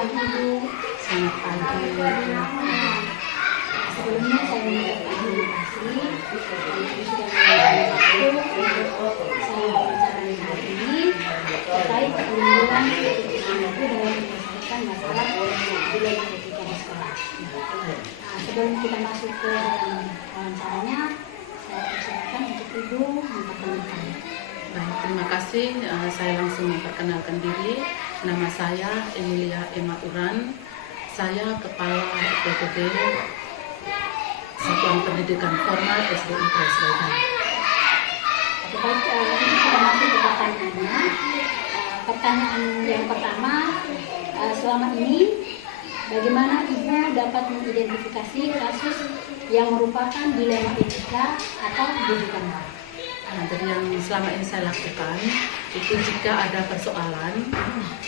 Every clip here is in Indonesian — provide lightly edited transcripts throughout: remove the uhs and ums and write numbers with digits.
pagi Ibu. Selamat pagi. Sebelumnya saya mengucapkan terima kasih Ibu sudah meluangkan waktu untuk saya wawancara hari ini terkait perlindungan keputusan Ibu dalam menyelesaikan masalah dilema etika di sekolah. Sebelum kita masuk ke dalam wawancaranya, saya persilakan untuk Ibu memperkenalkan. Baik, terima kasih. Saya langsung memperkenalkan diri. Nama saya Emilia Emma Uran. Saya Kepala PPD Satuan Pendidikan Formal SD Impres Wedan. Baik, ini kita masuk ke pertanyaannya. Pertanyaan yang pertama, selama ini bagaimana Ibu dapat mengidentifikasi kasus yang merupakan dilema etika atau rujukan moral? Dari yang selama ini saya lakukan, itu jika ada persoalan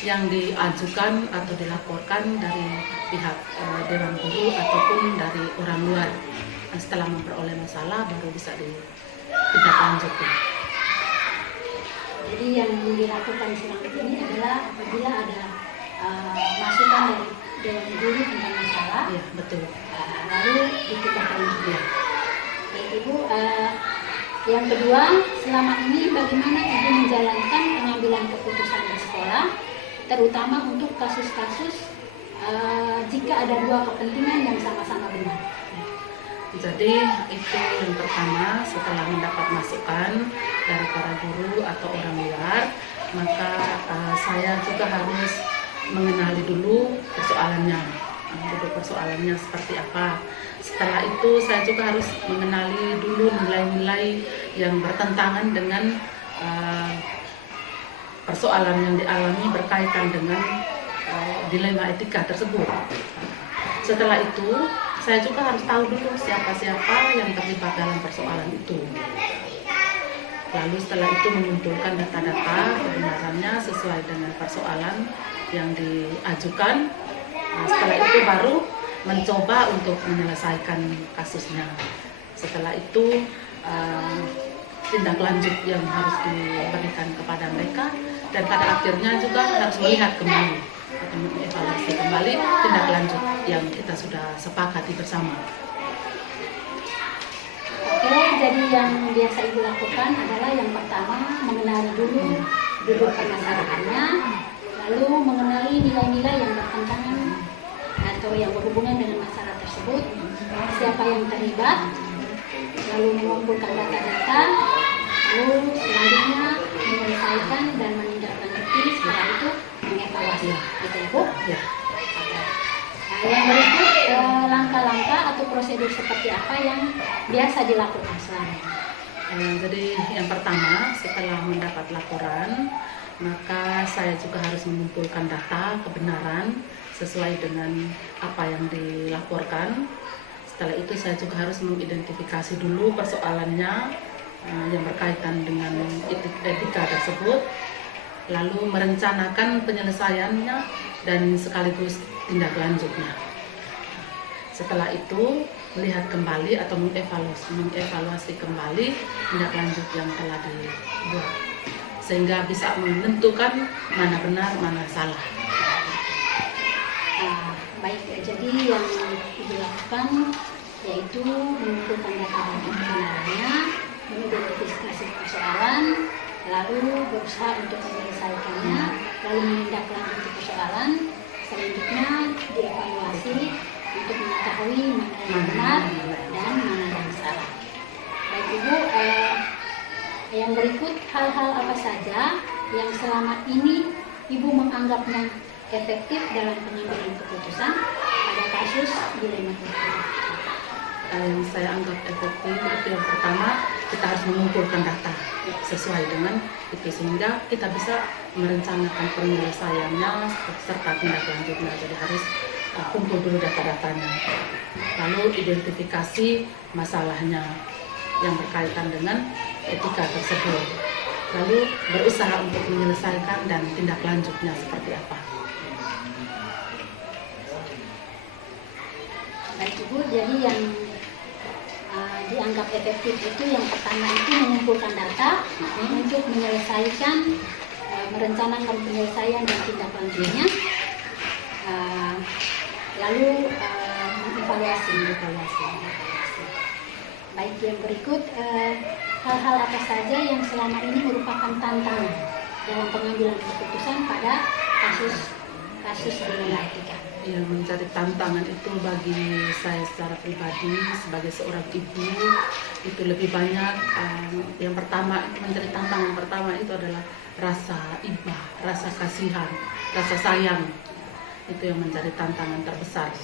yang diajukan atau dilaporkan dari pihak Dewan Guru ataupun dari orang luar, setelah memperoleh masalah baru bisa ditindaklanjuti. Jadi yang dilakukan selama ini adalah apabila ada masukan dari Dewan Guru tentang masalah, Iya, betul. lalu ditindaklanjuti. Baik Ibu, yang kedua, selama ini bagaimana Ibu menjalankan pengambilan keputusan di sekolah, terutama untuk kasus-kasus jika ada dua kepentingan yang sama-sama benar? Jadi itu yang pertama, setelah mendapat masukan dari para guru atau orang luar, maka saya juga harus mengenali dulu persoalannya. Persoalannya seperti apa. Setelah itu saya juga harus mengenali dulu nilai-nilai yang bertentangan dengan persoalan yang dialami berkaitan dengan dilema etika tersebut. Setelah itu saya juga harus tahu dulu siapa-siapa yang terlibat dalam persoalan itu. Lalu setelah itu mengumpulkan data-data kebenarannya sesuai dengan persoalan yang diajukan. Setelah itu baru mencoba untuk menyelesaikan kasusnya. Setelah itu tindak lanjut yang harus diberikan kepada mereka, dan pada akhirnya juga harus melihat kembali atau mengevaluasi kembali tindak lanjut yang kita sudah sepakati bersama. Oke, jadi yang biasa Ibu lakukan adalah yang pertama mengenali dulu duduk permasalahannya, lalu mengenali nilai-nilai yang bertentangan atau yang berhubungan dengan masalah tersebut, siapa yang terlibat, lalu mengumpulkan data-data, lalu selanjutnya menyelesaikan dan menindaklanjuti, setelah itu mengevaluasi. Gitu ya Bu? Ya. Nah, yang berikut langkah-langkah atau prosedur seperti apa yang biasa dilakukan selama ini? Jadi yang pertama, setelah mendapat laporan, maka saya juga harus mengumpulkan data kebenaran sesuai dengan apa yang dilaporkan. Setelah itu saya juga harus mengidentifikasi dulu persoalannya yang berkaitan dengan etika tersebut, lalu merencanakan penyelesaiannya dan sekaligus tindak lanjutnya. Setelah itu melihat kembali atau mengevaluasi kembali tindak lanjut yang telah dibuat, sehingga bisa menentukan mana benar mana salah. Baik, jadi yang dilakukan yaitu mengumpulkan data kebenarannya, mengidentifikasi persoalan, lalu berusaha untuk menyelesaikannya, lalu menindaklanjuti persoalan, selanjutnya dievaluasi untuk mengetahui mana yang benar dan mana yang salah. Baik Ibu, yang berikut hal-hal apa saja yang selama ini Ibu menganggapnya efektif dalam pengambilan keputusan pada kasus dilema etika? Yang saya anggap efektif itu yang pertama, kita harus mengumpulkan data sesuai dengan itu, sehingga kita bisa merencanakan penyelesaiannya serta tindak lanjutnya. Jadi harus kumpul dulu data-datanya, lalu identifikasi masalahnya yang berkaitan dengan etika tersebut, lalu berusaha untuk menyelesaikan dan tindak lanjutnya seperti apa. Baik Ibu, jadi yang dianggap efektif itu yang pertama itu mengumpulkan data untuk menyelesaikan, merencanakan penyelesaian dan tindak lanjutnya. evaluasi. Baik, yang berikut hal-hal apa saja yang selama ini merupakan tantangan dalam pengambilan keputusan pada kasus dilema etika. Yang mencari tantangan itu bagi saya secara pribadi sebagai seorang ibu itu lebih banyak. Yang pertama, mencari tantangan pertama itu adalah rasa iba, rasa kasihan, rasa sayang. Itu yang mencari tantangan terbesar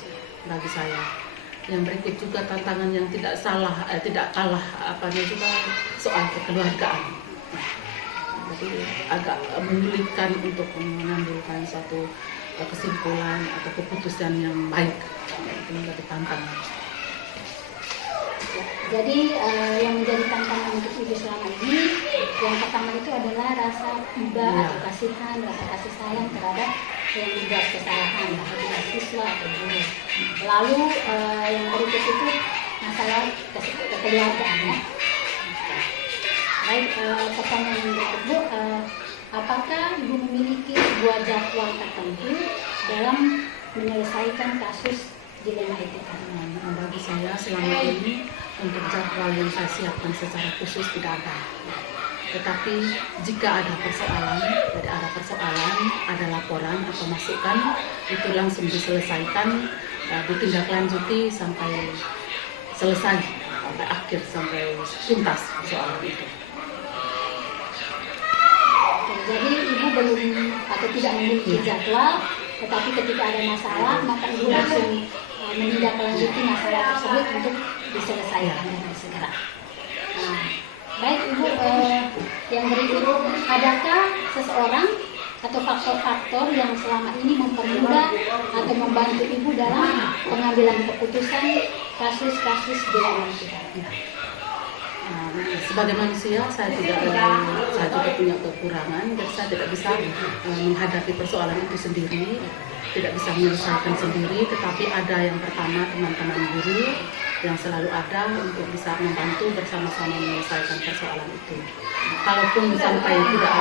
bagi saya. Yang berikut juga tantangan yang tidak kalah juga soal kekeluargaan. Jadi agak menyulitkan untuk mengambilkan satu kesimpulan atau keputusan yang baik. Itu menjadi tantangan. Jadi yang menjadi tantangan untuk ibu selama ini, yang pertama itu adalah rasa iba atau kasihan, rasa kasih sayang terhadap yang membuat kesalahan, baik siswa atau guru. Lalu yang berikut itu masalah kekeluargaan ya. Baik, pertanyaan yang berikut Bu, apakah ibu memiliki sebuah jadwal tertentu dalam menyelesaikan kasus dilema etika? Bagi saya selama ini untuk jadwal yang saya siapkan secara khusus tidak ada. Tetapi jika ada persoalan, ada laporan atau masukan, itu langsung diselesaikan, ditindaklanjuti sampai selesai, sampai akhir, sampai tuntas persoalan itu. Jadi ibu belum atau tidak memiliki jadwal, tetapi ketika ada masalah maka ibu langsung menindaklanjuti masalah tersebut untuk diselesaikan dengan segera. Nah, baik ibu, yang berikut, adakah seseorang atau faktor-faktor yang selama ini mempermudah atau membantu ibu dalam pengambilan keputusan kasus-kasus dilema etika? Sebagai manusia saya juga punya kekurangan, dan saya tidak bisa menghadapi persoalan itu sendiri, tidak bisa menyelesaikan sendiri. Tetapi ada yang pertama, teman-teman guru yang selalu ada untuk bisa membantu bersama-sama menyelesaikan persoalan itu. Kalaupun sampai tidak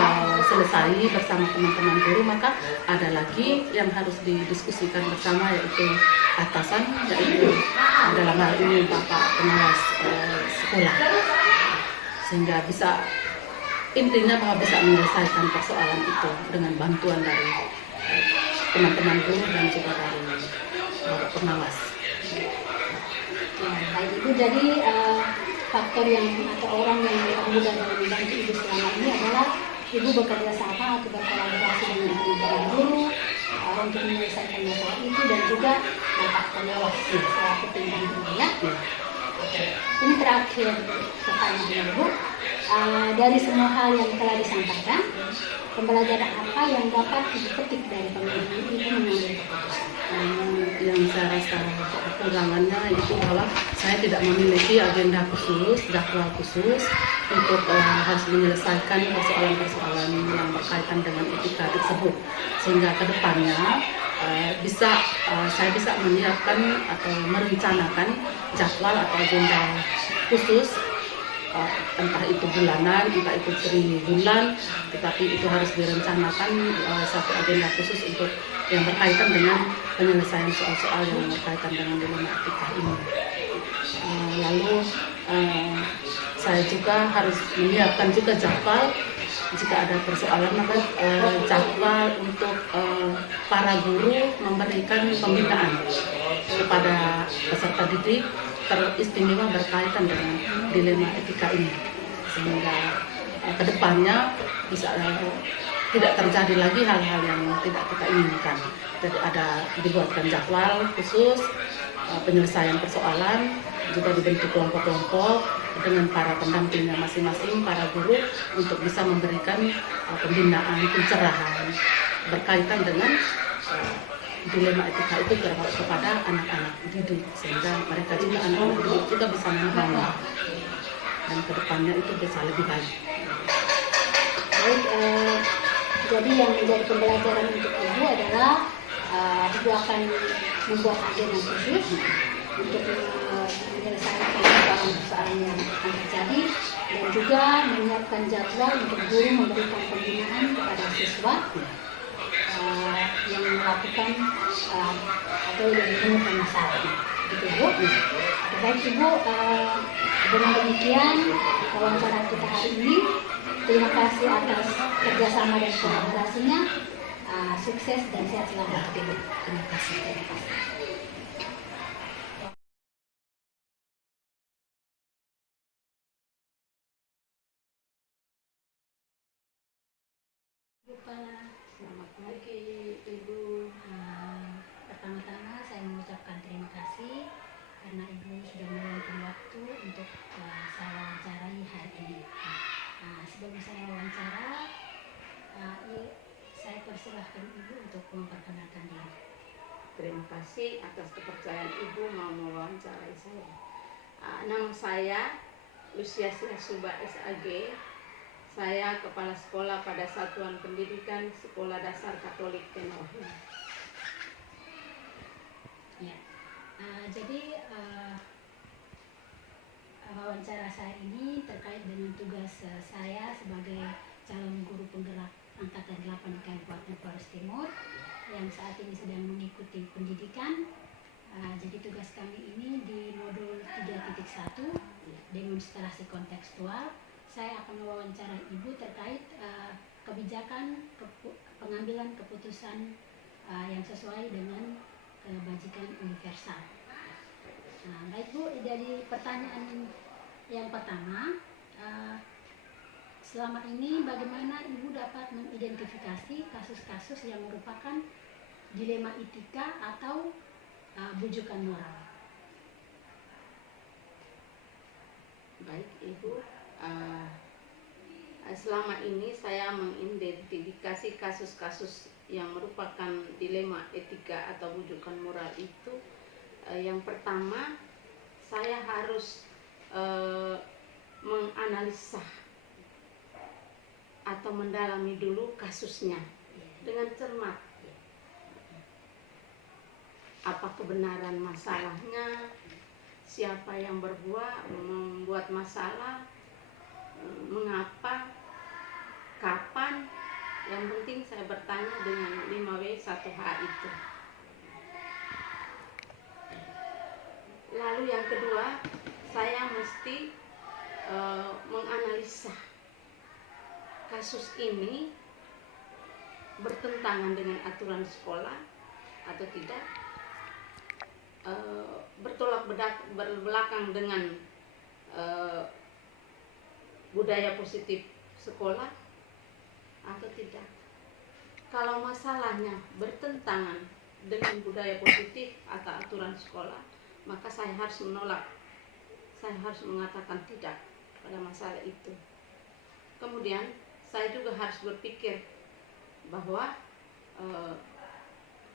selesai bersama teman-teman guru, maka ada lagi yang harus didiskusikan bersama, yaitu atasan, yaitu dalam hal ini Bapak pengawas sekolah, sehingga bisa intinya bahwa bisa menyelesaikan persoalan itu dengan bantuan dari teman-teman guru dan juga dari Bapak pengawas. Baik ibu, jadi faktor yang atau orang yang mempermudah dalam membantu ibu selama ini adalah ibu bekerja sama atau berkolaborasi dengan teman-teman guru untuk menyelesaikan masalah itu, dan juga Bapak pengawas selaku pimpinan guru ya. Ini terakhir pertanyaan ibu, dari semua hal yang telah disampaikan, pembelajaran apa yang dapat ibu petik dari pengalaman ibu mengambil keputusan? Yang saya rasa kekurangannya itu bahwa saya tidak memiliki agenda khusus, jadwal khusus untuk harus menyelesaikan persoalan-persoalan yang berkaitan dengan etika tersebut, sehingga kedepannya saya bisa menyiapkan atau merencanakan jadwal atau agenda khusus, entah itu bulanan, entah itu triwulan, tetapi itu harus direncanakan satu agenda khusus untuk yang berkaitan dengan penyelesaian soal-soal yang berkaitan dengan dilema etika ini. Lalu saya juga harus menyiapkan juga jadwal jika ada persoalan, maka jadwal untuk para guru memberikan pembinaan kepada peserta didik teristimewa berkaitan dengan dilema etika ini, sehingga kedepannya bisa tidak terjadi lagi hal-hal yang tidak kita inginkan. Jadi ada dibuatkan jadwal khusus penyelesaian persoalan, juga dibentuk kelompok-kelompok dengan para pendampingnya masing-masing, para guru, untuk bisa memberikan pembinaan, pencerahan berkaitan dengan dilema etika itu kepada anak-anak didik, sehingga mereka juga anak-anak didik juga bisa memahami dan kedepannya itu bisa lebih baik. Baik, jadi yang menjadi pembelajaran untuk ibu adalah ibu akan membuat agenda khusus untuk menyelesaikan persoalan yang akan terjadi, dan juga menyiapkan jadwal untuk guru memberikan pembinaan kepada siswa yang melakukan atau yang menemukan masalah. Gitu Bu. Baik Ibu, dengan demikian wawancara kita hari ini. Terima kasih atas kerjasama dan kolaborasinya. Sukses dan sehat selalu. Terima kasih. Selamat pagi Ibu. Pertama-tama saya mengucapkan terima kasih karena Ibu sudah meluangkan waktu untuk saya wawancarai hari ini. Sebelum saya wawancara, saya persilahkan Ibu untuk memperkenalkan diri. Terima kasih atas kepercayaan Ibu mau mewawancarai saya. Nama saya Lucia Suba SAG. Saya Kepala Sekolah pada Satuan Pendidikan Sekolah Dasar Katolik Tenohi. Ya. Jadi wawancara saya ini terkait dengan tugas saya sebagai calon guru penggerak Angkatan 8 di Kabupaten Flores Timur yang saat ini sedang mengikuti pendidikan. Jadi tugas kami ini di modul 3.1 demonstrasi kontekstual. Saya akan mewawancarai Ibu terkait kebijakan pengambilan keputusan yang sesuai dengan kebajikan universal. Baik Bu, jadi pertanyaan yang pertama, selama ini bagaimana Ibu dapat mengidentifikasi kasus-kasus yang merupakan dilema etika atau bujukan moral? Baik Ibu, selama ini saya mengidentifikasi kasus-kasus yang merupakan dilema etika atau bujukan moral itu. Yang pertama, saya harus menganalisa atau mendalami dulu kasusnya dengan cermat. Apa kebenaran masalahnya, siapa yang membuat masalah, mengapa, kapan. Yang penting saya bertanya dengan 5W1H itu. Lalu yang kedua, saya mesti menganalisa kasus ini bertentangan dengan aturan sekolah atau tidak, bertolak belakang dengan budaya positif sekolah atau tidak. Kalau masalahnya bertentangan dengan budaya positif atau aturan sekolah, maka saya harus menolak. Saya harus mengatakan tidak pada masalah itu. Kemudian saya juga harus berpikir bahwa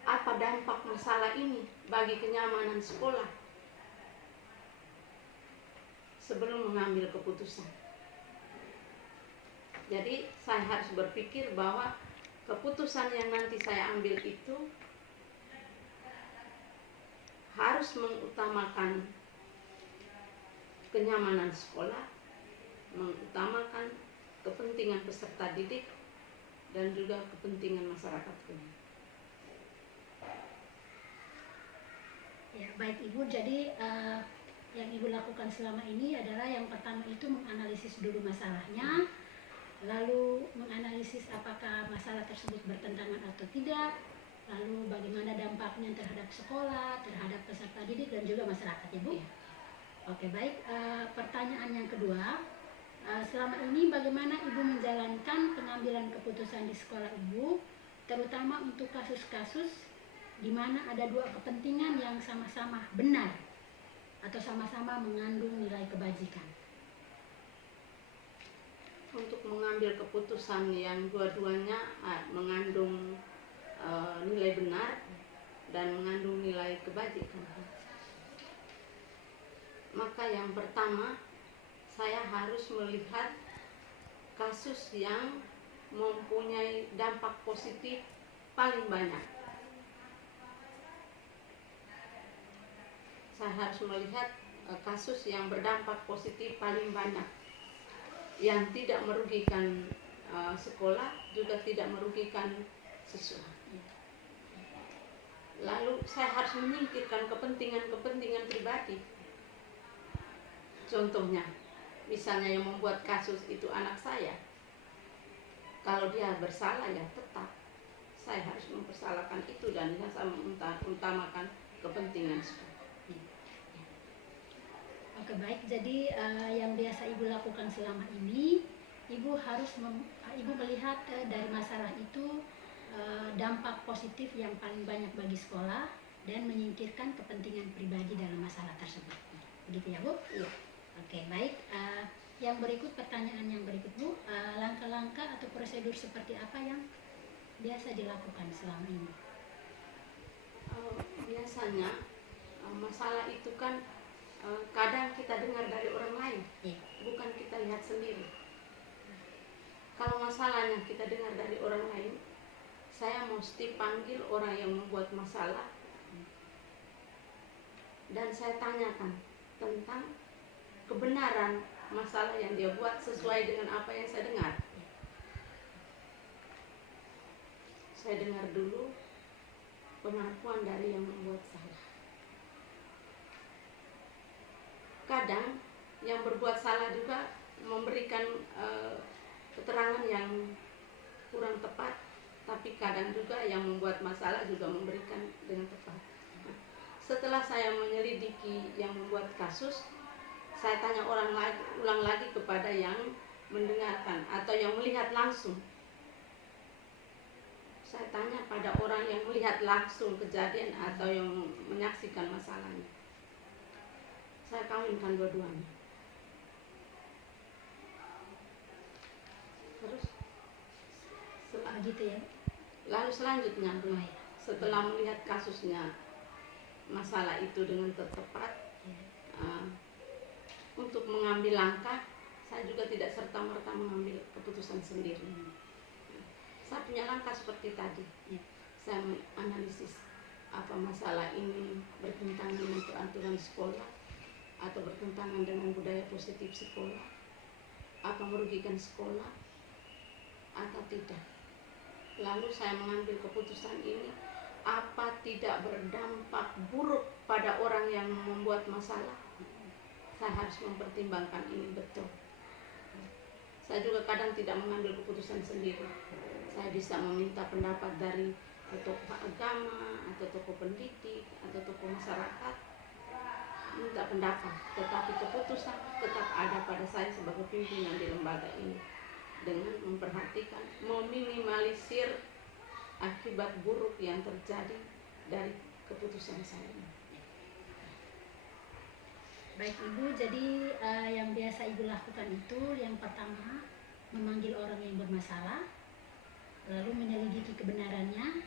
apa dampak masalah ini bagi kenyamanan sekolah sebelum mengambil keputusan. Jadi saya harus berpikir bahwa keputusan yang nanti saya ambil itu harus mengutamakan kenyamanan sekolah, mengutamakan kepentingan peserta didik, dan juga kepentingan masyarakat umum. Ya, baik Ibu, jadi yang Ibu lakukan selama ini adalah yang pertama itu menganalisis dulu masalahnya, lalu menganalisis apakah masalah tersebut bertentangan atau tidak, lalu bagaimana dampaknya terhadap sekolah, terhadap peserta didik, dan juga masyarakat, ya Bu? Oke, baik. Pertanyaan yang kedua, selama ini bagaimana Ibu menjalankan pengambilan keputusan di sekolah Ibu, terutama untuk kasus-kasus di mana ada dua kepentingan yang sama-sama benar atau sama-sama mengandung nilai kebajikan? Untuk mengambil keputusan yang dua-duanya mengandung nilai benar dan mengandung nilai kebajikan, maka yang pertama saya harus melihat kasus yang mempunyai dampak positif paling banyak. Saya harus melihat kasus yang berdampak positif paling banyak, yang tidak merugikan sekolah, juga tidak merugikan siswa. Lalu saya harus menyingkirkan kepentingan pribadi. Contohnya, misalnya yang membuat kasus itu anak saya. Kalau dia bersalah ya tetap saya harus mempersalahkan itu dan saya mengutamakan kepentingan sekolah. Oke, baik. Jadi yang biasa Ibu lakukan selama ini, Ibu melihat dari masalah itu dampak positif yang paling banyak bagi sekolah dan menyingkirkan kepentingan pribadi dalam masalah tersebut. Begitu ya, Bu? Iya. Oke, baik. Yang berikut, pertanyaan yang berikut, Bu, langkah-langkah atau prosedur seperti apa yang biasa dilakukan selama ini? Biasanya masalah itu kan kadang kita dengar dari orang lain, bukan kita lihat sendiri. Kalau masalahnya kita dengar dari orang lain, saya mesti panggil orang yang membuat masalah dan saya tanyakan tentang kebenaran masalah yang dia buat sesuai dengan apa yang saya dengar. Saya dengar dulu pengakuan dari yang membuat salah. Kadang yang berbuat salah juga memberikan keterangan yang kurang tepat, tapi kadang juga yang membuat masalah juga memberikan dengan tepat. Setelah saya menyelidiki yang membuat kasus, saya tanya ulang lagi kepada yang mendengarkan atau yang melihat langsung. Saya tanya pada orang yang melihat langsung kejadian atau yang menyaksikan masalahnya. Saya kawinkan dua-duanya. Terus Begitu ya. lalu selanjutnya, setelah melihat kasusnya masalah itu dengan tepat, untuk mengambil langkah, saya juga tidak serta-merta mengambil keputusan sendiri. Saya punya langkah seperti tadi. Saya menganalisis apa masalah ini bertentangan dengan peraturan sekolah atau bertentangan dengan budaya positif sekolah, apa merugikan sekolah atau tidak. Lalu saya mengambil keputusan ini, apa tidak berdampak buruk pada orang yang membuat masalah. Saya harus mempertimbangkan ini betul. Saya juga kadang tidak mengambil keputusan sendiri. Saya bisa meminta pendapat dari tokoh agama atau tokoh pendidik atau tokoh masyarakat, minta pendapat, tetapi keputusan tetap ada pada saya sebagai pimpinan di lembaga ini, dengan memperhatikan, meminimalisir akibat buruk yang terjadi dari keputusan saya. Baik Ibu, jadi yang biasa Ibu lakukan itu yang pertama memanggil orang yang bermasalah, lalu menyelidiki kebenarannya,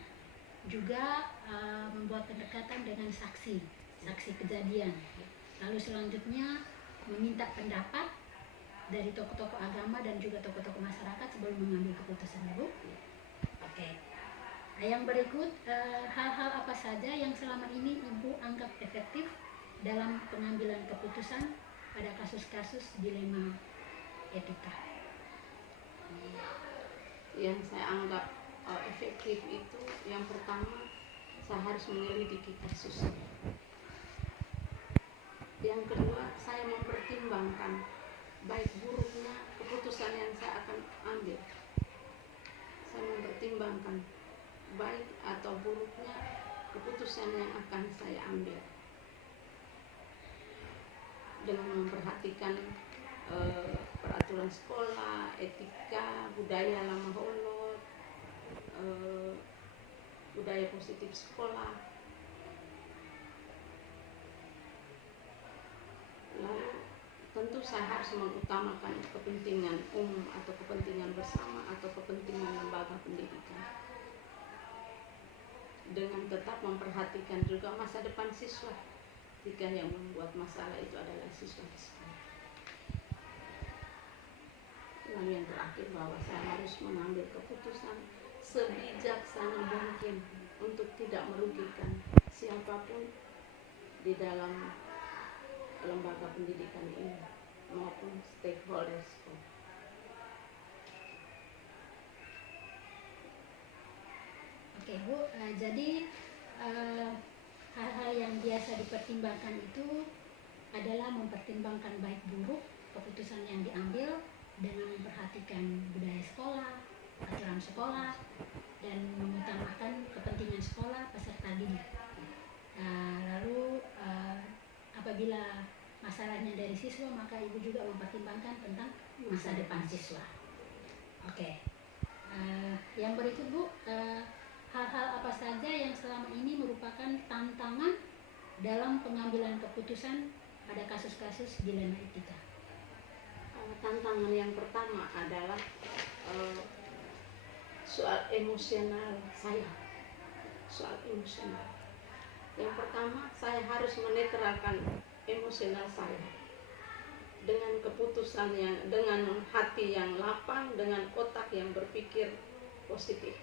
juga membuat pendekatan dengan saksi kejadian. Lalu selanjutnya meminta pendapat dari tokoh-tokoh agama dan juga tokoh-tokoh masyarakat sebelum mengambil keputusan, Bu. Oke. Yang berikut, hal-hal apa saja yang selama ini Ibu anggap efektif dalam pengambilan keputusan pada kasus-kasus dilema etika? Yang saya anggap efektif itu, yang pertama, saya harus menyelidiki kasus. Yang kedua, saya mempertimbangkan baik buruknya keputusan yang saya akan ambil. Saya mempertimbangkan baik atau buruknya keputusan yang akan saya ambil, dengan memperhatikan peraturan sekolah, etika, budaya lama holot, budaya positif sekolah. Lalu tentu saya harus mengutamakan kepentingan umum atau kepentingan bersama atau kepentingan lembaga pendidikan, dengan tetap memperhatikan juga masa depan siswa jika yang membuat masalah itu adalah siswa di sekolah. Lalu yang terakhir, bahwa saya harus mengambil keputusan sebijaksana mungkin untuk tidak merugikan siapapun di dalam lembaga pendidikan ini maupun stakeholders. Oke Bu, jadi hal-hal yang biasa dipertimbangkan itu adalah mempertimbangkan baik buruk keputusan yang diambil dengan memperhatikan budaya sekolah, aturan sekolah, dan mengutamakan kepentingan sekolah peserta didik. Lalu apabila masalahnya dari siswa, maka ibu juga mempertimbangkan tentang masa depan siswa. Oke. Yang berikut Bu, hal-hal apa saja yang selama ini merupakan tantangan dalam pengambilan keputusan pada kasus-kasus dilema etika? Tantangan yang pertama adalah soal emosional saya. Soal emosional. Yang pertama, saya harus menetralkan emosional saya dengan keputusan dengan hati yang lapang, dengan otak yang berpikir positif.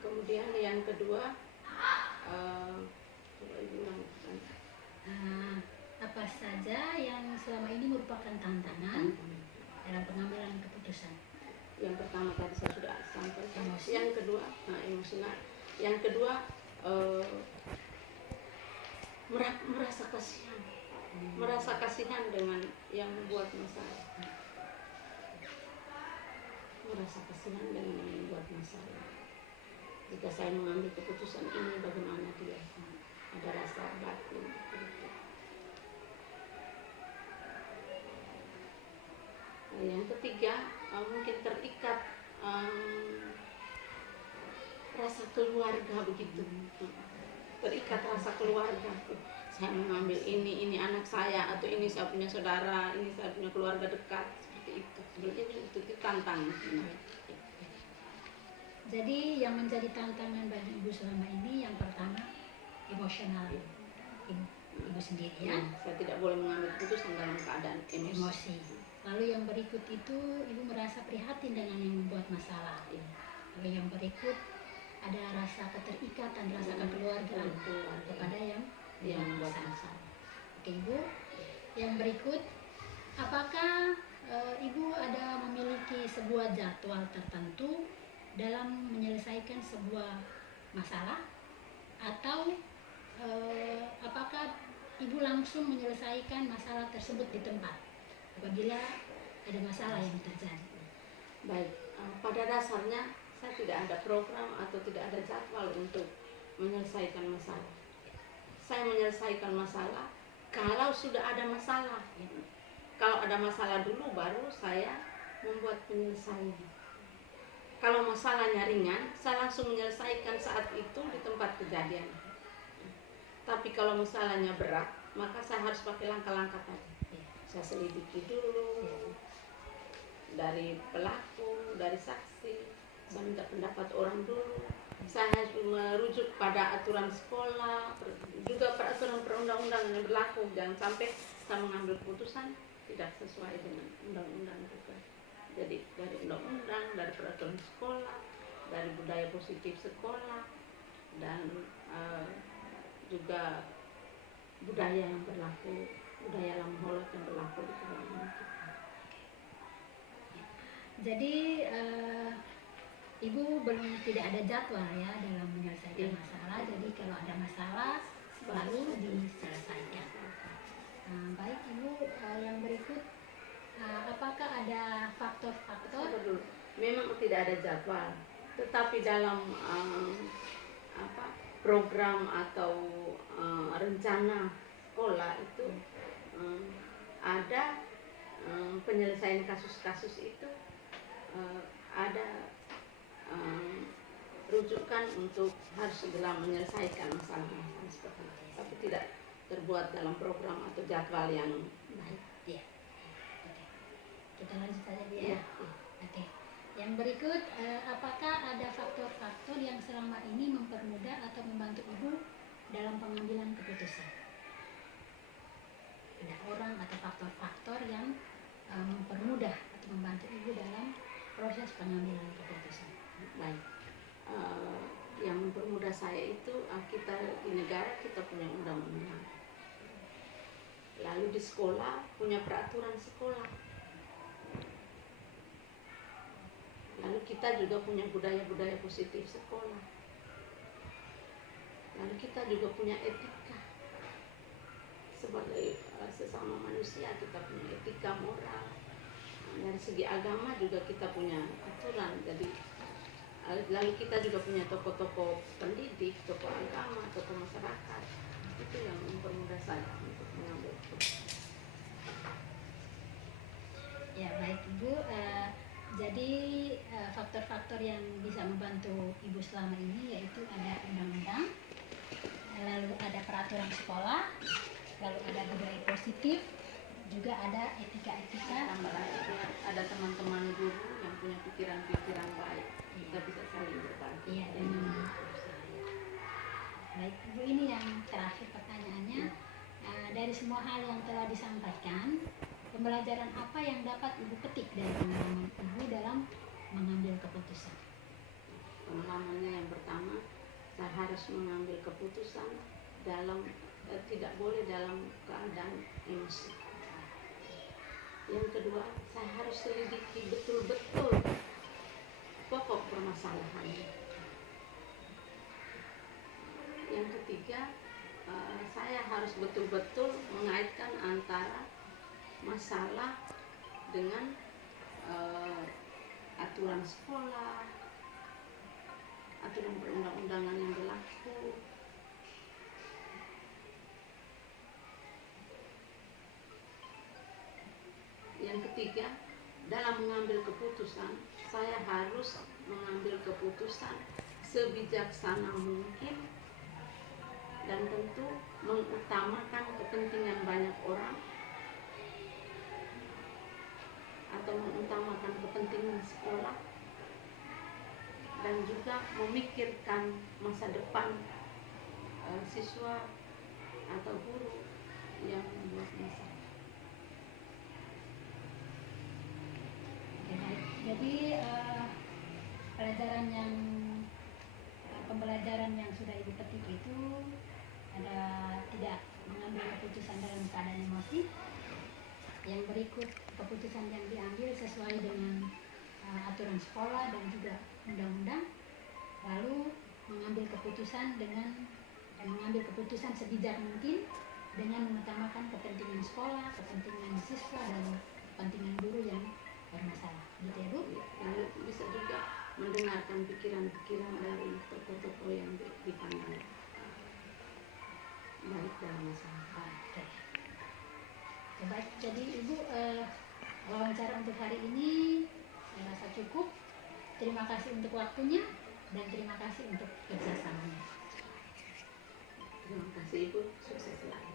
Kemudian yang kedua, apa saja yang selama ini merupakan tantangan dalam pengambilan keputusan? Yang pertama tadi saya sudah sampaikan. Emosi. Yang kedua, emosional. Yang kedua, merasa kasihan. Merasa kasihan dengan yang membuat masalah. Merasa kasihan dengan yang membuat masalah. Jika saya mengambil keputusan ini, bagaimana dia? Ada rasa batin. Yang ketiga, mungkin terikat rasa keluarga begitu. Terikat rasa keluarga. Saya mengambil ini anak saya, atau ini saya punya saudara, ini saya punya keluarga dekat, seperti itu. Sebenarnya itu tantangan. Jadi yang menjadi tantangan bagi ibu selama ini yang pertama emosional ibu sendiri ya. Saya tidak boleh mengambil keputusan dalam keadaan emosi. Lalu yang berikut itu ibu merasa prihatin dengan yang membuat masalah. Lalu yang berikut ada rasa keterikatan, rasa kekeluargaan kepada yang membuat masalah. Oke ibu, yang berikut, apakah ibu ada memiliki sebuah jadwal tertentu dalam menyelesaikan sebuah masalah, atau apakah ibu langsung menyelesaikan masalah tersebut di tempat apabila ada masalah yang terjadi? Baik, pada dasarnya saya tidak ada program atau tidak ada jadwal untuk menyelesaikan masalah. Saya menyelesaikan masalah kalau sudah ada masalah. Kalau ada masalah dulu baru saya membuat penyelesaian. Kalau masalahnya ringan, saya langsung menyelesaikan saat itu di tempat kejadian. Tapi kalau masalahnya berat, maka saya harus pakai langkah-langkah tadi. Saya selidiki dulu dari pelaku, dari saksi, saya minta pendapat orang dulu. Saya harus merujuk pada aturan sekolah, juga peraturan perundang-undangan yang berlaku. Jangan sampai saya mengambil keputusan tidak sesuai dengan undang-undang juga. Jadi dari undang-undang, dari peraturan sekolah, dari budaya positif sekolah, dan juga budaya yang berlaku, budaya lam holot yang berlaku di kalangan kita. Jadi ibu belum tidak ada jadwal ya dalam menyelesaikan masalah. Jadi kalau ada masalah baru diselesaikan. Baik ibu, yang berikut, apakah ada faktor-faktor? Memang tidak ada jadwal, tetapi dalam program atau rencana sekolah itu ada penyelesaian kasus-kasus itu, ada rujukan untuk harus segera menyelesaikan masalah-masalah seperti itu, tapi tidak terbuat dalam program atau jadwal yang baik. Ya. Oke. Kita lanjut saja ya. Oke. Yang berikut, apakah ada faktor-faktor yang selama ini mempermudah atau membantu ibu dalam pengambilan keputusan? Ada orang atau faktor-faktor yang mempermudah atau membantu ibu dalam proses pengambilan keputusan? Baik. Yang mempermudah saya itu, kita di negara kita punya undang-undang. Lalu di sekolah punya peraturan sekolah. Lalu Lalu kita juga punya budaya-budaya positif sekolah. Lalu kita juga punya etika. Sebagai sesama manusia kita punya etika moral. Dari segi agama juga kita punya aturan. Jadi lalu kita juga punya tokoh-tokoh pendidik, tokoh agama, tokoh masyarakat. Itu yang mempermudah saya untuk mengambil keputusan. Ya baik Ibu, jadi faktor-faktor yang bisa membantu Ibu selama ini yaitu ada undang-undang, lalu ada peraturan sekolah, lalu ada budaya positif, juga ada etika-etika. Tambah lagi ada teman-teman guru yang punya pikiran-pikiran baik. Kita bisa saling berbagi. Iya, baik Ibu, ini yang terakhir pertanyaannya. Dari semua hal yang telah disampaikan, pembelajaran apa yang dapat Ibu petik dari pengalaman Ibu dalam mengambil keputusan? Pengalamannya yang pertama, saya harus mengambil keputusan dalam tidak boleh dalam keadaan emosi. Yang kedua, saya harus selidiki betul-betul pokok permasalahannya. Yang ketiga, saya harus betul-betul mengaitkan antara masalah dengan aturan sekolah, aturan perundang-undangan yang berlaku. Yang ketiga, dalam mengambil keputusan, saya harus mengambil keputusan sebijaksana mungkin dan tentu mengutamakan kepentingan banyak orang atau mengutamakan kepentingan sekolah dan juga memikirkan masa depan siswa atau guru yang membuat masalah. Jadi pembelajaran yang sudah Ibu petik itu ada tidak mengambil keputusan dalam keadaan emosi. Yang berikut keputusan yang diambil sesuai dengan aturan sekolah dan juga undang-undang. Lalu mengambil keputusan sebijak mungkin dengan mengutamakan kepentingan sekolah, kepentingan siswa dan kepentingan guru yang bermasalah. Gitu ya Bu? Lalu bisa juga mendengarkan pikiran-pikiran dari tokoh-tokoh yang dipandang baik dalam masalah. Oke. Baik, jadi Ibu wawancara untuk hari ini saya rasa cukup. Terima kasih untuk waktunya dan terima kasih untuk kerjasamanya. Terima kasih Ibu, sukses selalu.